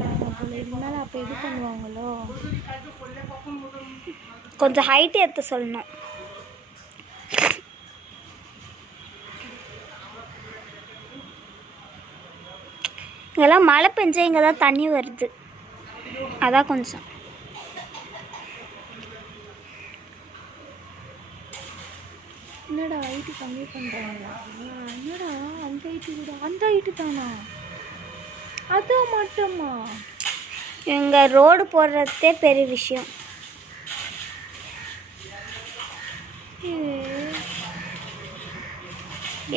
மாட்டாங்க போல, இருந்தாலும் அப்போ இது பண்ணுவாங்களோ. கொஞ்சம் ஹைட் ஏற்ற சொல்லணும். இங்கெல்லாம் மழை பெஞ்சா இங்கே தான் தண்ணி வருது, அதான் கொஞ்சம். என்னடா ஹைட்டு கம்மி பண்ணுறாங்க? என்னடா அந்த ஹைட்டு கூட, அந்த ஹைட்டு தானா? அதான் மட்டுமா? இவங்க ரோடு போடுறதே பெரிய விஷயம்.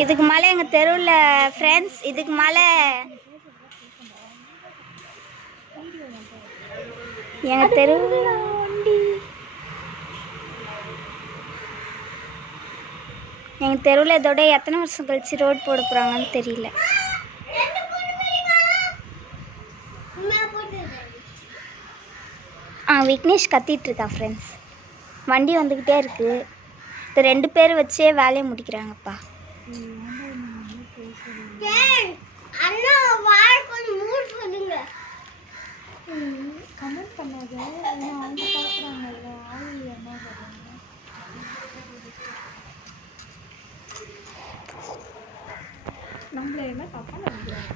இதுக்கு மேலே எங்கள் தெருவில் ஃப்ரெண்ட்ஸ், இதுக்கு மேலே எங்கள் தெருவில் வண்டி, எங்கள் தெருவில் இதோட எத்தனை வருஷம் கழிச்சு ரோடு போட போகிறாங்கன்னு தெரியல. விக்னேஷ் கத்திகிட்ருக்கா ஃப்ரெண்ட்ஸ். வண்டி வந்துக்கிட்டே இருக்குது. இது 2 பேர் வச்சே வேலையை முடிக்கிறாங்கப்பா. கமெண்ட் பண்ணாத, அவங்க பார்க்குறாங்கல்ல, ஆள் என்ன பண்ணுறாங்க. நம்மள என்ன தப்பாக நினைக்கிறாங்க.